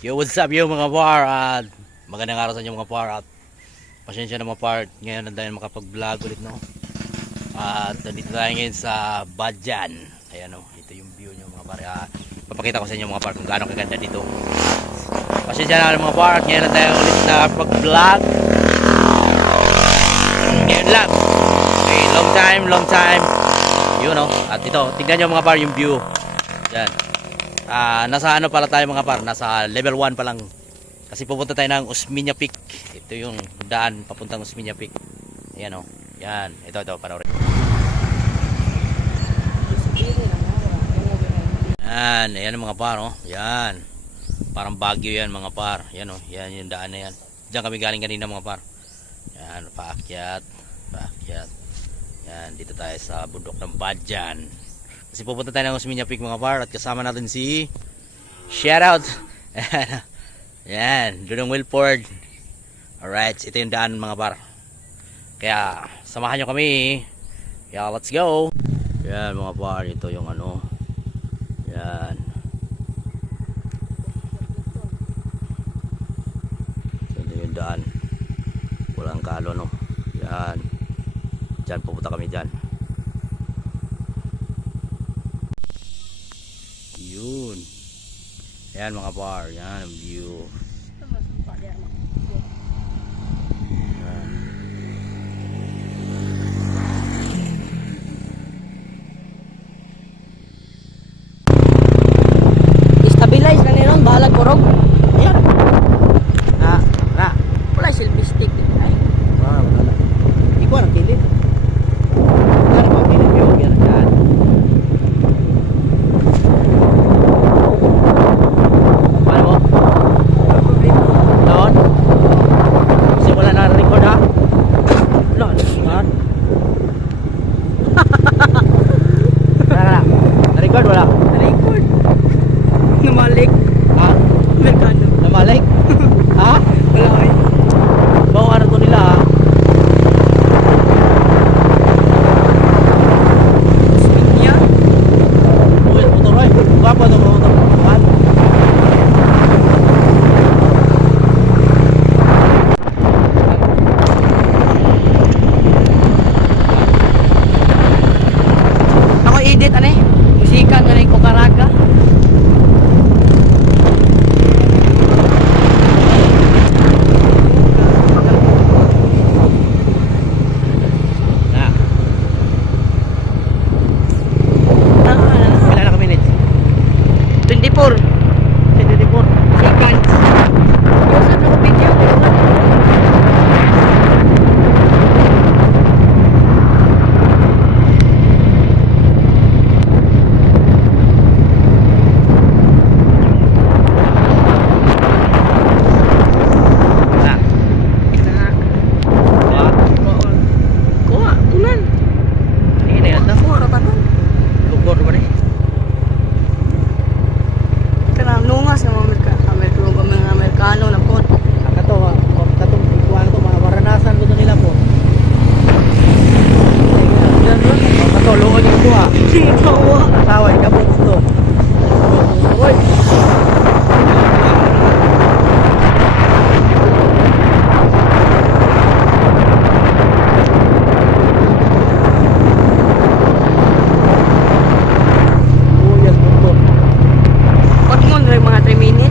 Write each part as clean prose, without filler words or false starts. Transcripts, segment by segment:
Yo, what's up yo mga par? At magandang araw sa inyo mga par. At pasensya na mga par, ngayon na tayo makapag-vlog ulit, no? At nandito tayo ngayon sa Badjan. Ayan, no? Ito yung view nyo mga par. Papakita ko sa inyo mga par kung gaano kaganda dito. Pasensya na mga par, ngayon na tayo ulit na pag-vlog. Ngayon lang. Okay, long time. You know, at ito, tignan nyo mga par yung view. Yan. Nasa ano pala tayo mga par, nasa level 1 pa lang. Kasi pupunta tayo ng Osmeña Peak. Ito yung daan papuntang Osmeña Peak. Ayan o. Yan. Ito panoorin. Yan. Ayan mga par o. Yan. Parang Baguio yan mga par. Yan o. Yan yung daan na yan. Diyan kami galing kanina mga par. Yan. Paakyat. Yan. Dito tayo sa bundok ng Badjan. Kasi pupunta tayo ng Osmeña Peak mga par. At kasama natin si shoutout. Yan, Dudong Wilford. Alright, ito yung daan mga par. Kaya samahan nyo kami. Kaya let's go. Yan mga par, ito yung ano. Yan. Ito yung daan. Walang kalo no. Yan. Diyan pupunta kami dyan. Yun. Yan mga par, yan ang view. Yan. Stabilize na niron, balag kurog. Yan. Na. Wala silbi stick. Ay, Wala. Hindi ko alam kilid. Ano ba kilid yun? Yan. Paano mo? Doon? Kasi wala na record ha? Wala. Ha? Na-record wala? record. Namalik. Ha? Amerikano. Namalik? Ha? Wala ay. Bawang ano to nila ha? Osmeña. Uy, motor ay. Guwapo ito motor. Bukan? Ako edit ane. Musika to na Kukaraga. Na. Ah, Wala na kami minutes. 24 24. seconds. Yung sa mga video. Na. Na. Kuha. Kuha, ulan. Ini na yan. Kuha ratanan. Lugor ba ni? Kana nungas ng mga Amerikano na po. Kato ha. Katong ikuan to mga maranasan ko to nila po. Yan ron. Kato luod yung kuha. Tawa. Saway ka po to. Oy. Uyas po to. Pag mo rin mga 3 minutes.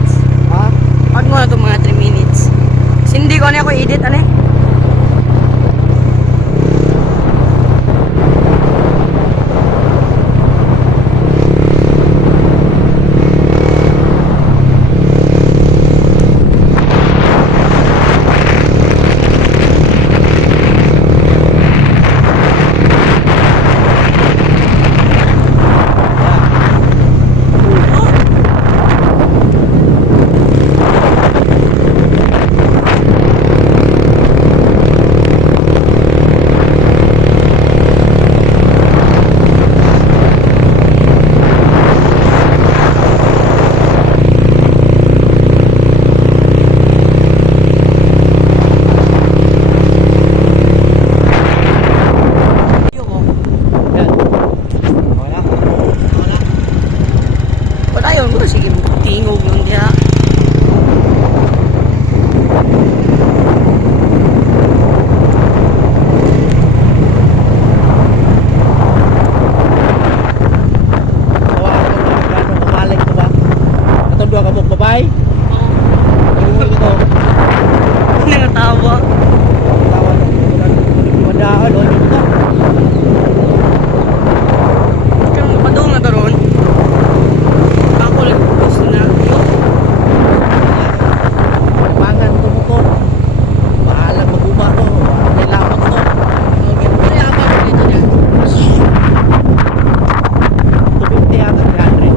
dua ka mong babay. Tingol ko to. Nangatawa. Tawa na. Madaan o yun ka. Kaya mapadong na to ron. Ako lang gusto na. Pangan to motor. Maalang mag-uma to. Kailangan to. Pero yata ko dito niya. 250 yata 300.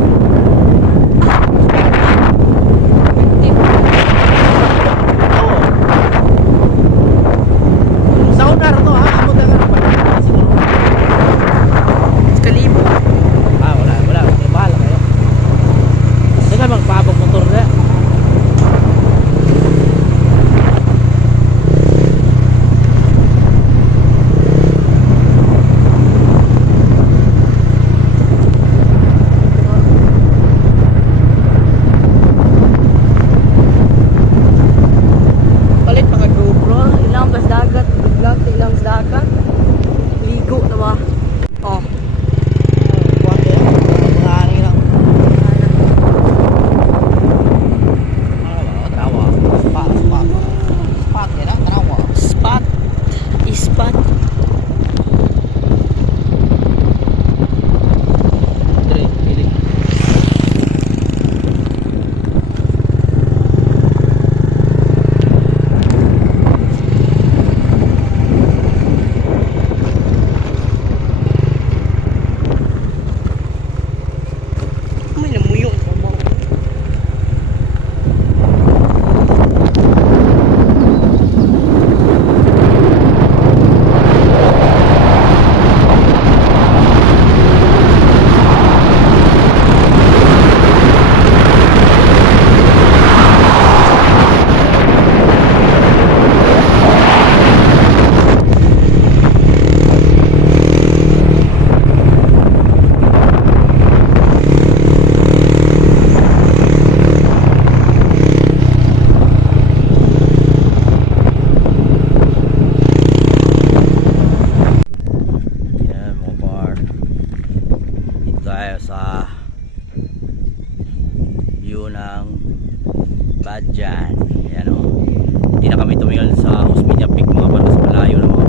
Oo. Sa unar to ha. Amo na nga pa. Siguro. Kalibo. Wala. Bahala kayo. Hindi ka magpabog motor na. Palit pa ka GoPro. Ilang bas dagat. Vlog sa ilang bas dagat. Ligo na ba? Oh. Kuwan ko. Mga ano lang. Tawa. Spot yan ang tawa. Spot. Ispat. Dire, piling. May namuyong pa mo. Yan mga par. Dito tayo sa view ng Badjan. Yan o. Hindi na kami tumingin sa Hosmedia Peak mga par. Kasi malayo na mga